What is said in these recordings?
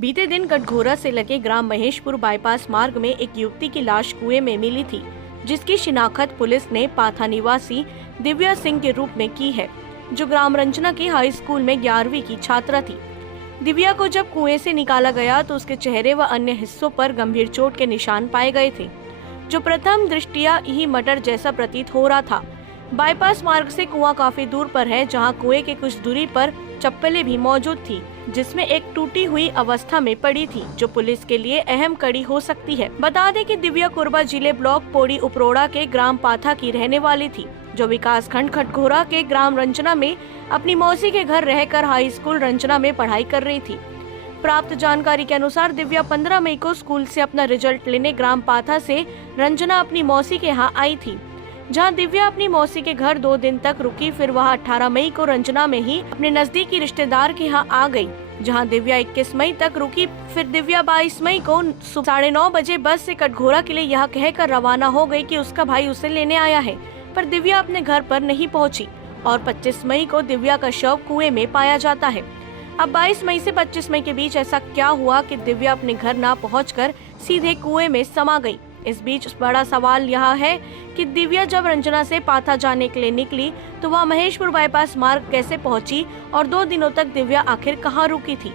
बीते दिन कटघोरा से लगे ग्राम महेशपुर बाईपास मार्ग में एक युवती की लाश कुएं में मिली थी, जिसकी शिनाख्त पुलिस ने पाथा निवासी दिव्या सिंह के रूप में की है, जो ग्राम रंजना की हाई स्कूल में 11वीं की छात्रा थी। दिव्या को जब कुएं से निकाला गया तो उसके चेहरे व अन्य हिस्सों पर गंभीर चोट के निशान पाए गए थे, जो प्रथम दृष्टिया ही मर्डर जैसा प्रतीत हो रहा था। बाईपास मार्ग से कुआं काफी दूर पर है, जहां कुएं के कुछ दूरी पर चप्पलें भी मौजूद थी, जिसमें एक टूटी हुई अवस्था में पड़ी थी, जो पुलिस के लिए अहम कड़ी हो सकती है। बता दें कि दिव्या कोरबा जिले ब्लॉक पोड़ी उपरोड़ा के ग्राम पाथा की रहने वाली थी, जो विकास खंड कटघोरा के ग्राम रंजना में अपनी मौसी के घर रहकर हाई स्कूल रंजना में पढ़ाई कर रही थी। प्राप्त जानकारी के अनुसार दिव्या 15 मई को स्कूल से अपना रिजल्ट लेने ग्राम पाथा से रंजना अपनी मौसी के यहाँ आई थी, जहां दिव्या अपनी मौसी के घर 2 दिन तक रुकी। फिर वह 18 मई को रंजना में ही अपने नजदीकी रिश्तेदार के यहाँ आ गई, जहां दिव्या 21 मई तक रुकी। फिर दिव्या 22 मई को 9:30 बजे बस से कटघोरा के लिए यह कहकर रवाना हो गई कि उसका भाई उसे लेने आया है, पर दिव्या अपने घर पर नहीं पहुंची और 25 मई को दिव्या का शव कुएं में पाया जाता है। अब 22 मई से 25 मई के बीच ऐसा क्या हुआ कि दिव्या अपने घर न पहुंचकर सीधे कुएं में समा गई? इस बीच बड़ा सवाल यह है कि दिव्या जब रंजना से पाथा जाने के लिए निकली तो वह महेशपुर बाईपास मार्ग कैसे पहुंची और 2 दिनों तक दिव्या आखिर कहां रुकी थी?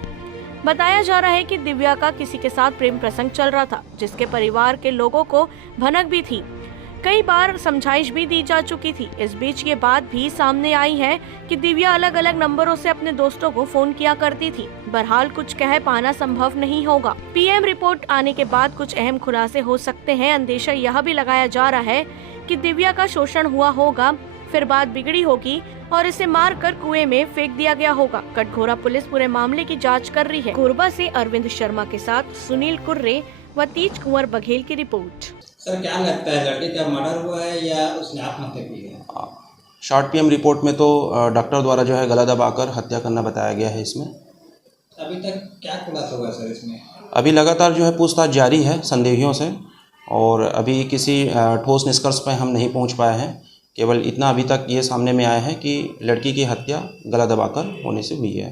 बताया जा रहा है कि दिव्या का किसी के साथ प्रेम प्रसंग चल रहा था, जिसके परिवार के लोगों को भनक भी थी। कई बार समझाइश भी दी जा चुकी थी। इस बीच ये बात भी सामने आई है कि दिव्या अलग अलग नंबरों से अपने दोस्तों को फोन किया करती थी। बहरहाल कुछ कह पाना संभव नहीं होगा। पीएम रिपोर्ट आने के बाद कुछ अहम खुलासे हो सकते हैं। अंदेशा यह भी लगाया जा रहा है कि दिव्या का शोषण हुआ होगा, फिर बात बिगड़ी होगी और इसे मार कर कुएं में फेंक दिया गया होगा। कटघोरा पुलिस पूरे मामले की जाँच कर रही है। कोरबा से अरविंद शर्मा के साथ सुनील कुर्रे व तीज कुंवर बघेल की रिपोर्ट। सर, क्या लगता है लड़के का मर्डर हुआ है या उसने आत्महत्या की है? शॉर्ट पीएम रिपोर्ट में तो डॉक्टर द्वारा जो है गला दबाकर हत्या करना बताया गया है। इसमें अभी तक क्या खुलासा हुआ सर इसमें? अभी लगातार जो है पूछताछ जारी है संदेहियों से, और अभी किसी ठोस निष्कर्ष पर हम नहीं पहुंच पाए हैं। केवल इतना अभी तक ये सामने में आया है कि लड़की की हत्या गला दबाकर होने से हुई है।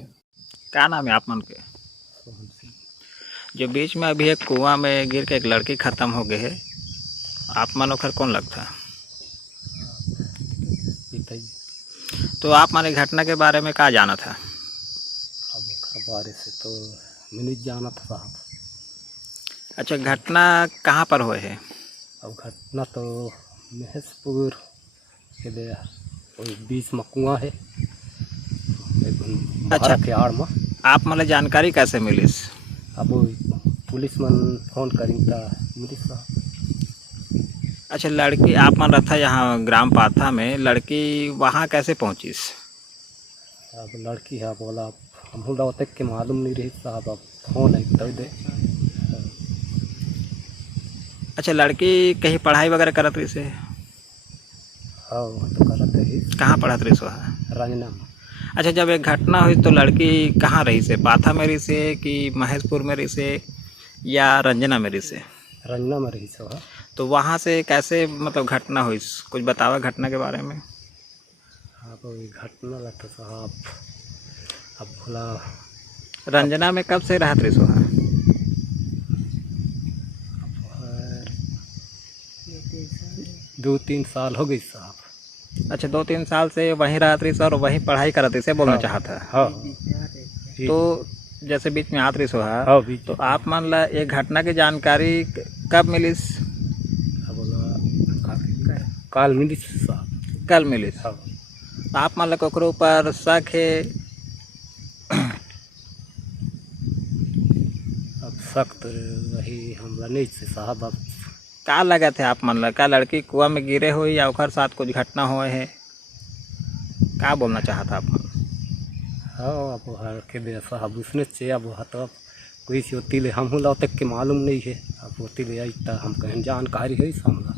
क्या नाम है आप मन के? जो बीच में अभी एक कुआं में गिर के एक लड़की ख़त्म हो गई है, आप मानो खर कौन लगता है? तो आप माने घटना के बारे में क्या जाना था? अब बारे से तो मैंने जाना था साहब। अच्छा, घटना कहाँ पर हुए है? अब घटना तो महेशपुर के बीच में कुआं है। अच्छा, के आड़ में आप मतलब जानकारी कैसे मिली? अब पुलिस में फोन करी था मिली साहब। अच्छा, लड़की आप मान रहा था यहाँ ग्राम पाथा में, लड़की वहाँ कैसे पहुँची? अब लड़की है बोला हम तक के मालूम नहीं रही साहब। अब फोन है तो दे। अच्छा, लड़की कहीं पढ़ाई वगैरह करत रही से? हाँ, तो करत रही। कहाँ पढ़त रही सो? रंजना में। अच्छा, जब एक घटना हुई तो लड़की कहाँ रही से? पाथा में रही से कि महेशपुर में रही से या रंजना में रही से? रंजना में रही सो। तो वहाँ से कैसे मतलब घटना हुई, कुछ बतावा घटना के बारे में? हाँ, तो घटना लगता साहब। अब भोला रंजना में कब से रहत रही सो? 2-3 साल हो गई साहब। अच्छा, 2-3 साल से वहीं रहत रही सो और वहीं पढ़ाई करत रही से बोलना चाहता है? हाँ। तो जैसे बीच में आत रही सो है, हाँ, तो आप मान ला ये घटना की जानकारी कब मिली? काल मिली साहब। कल मिली। हाँ। आप मान ला ककरो ऊपर शक है? अब सख्त वही हमला नहीं से साहब। अब क्या लगा थे आप मान ला, क्या लड़की कुआं में गिरे हुई या ओकर साथ कुछ घटना हुए है? क्या बोलना चाहता आप? हाँ, अब हर के दे साहब उसने से अब तो कोई सी होती ले हम हुला तक के मालूम नहीं है। अब होती ले आई हम कहें जानकारी है इस हमला।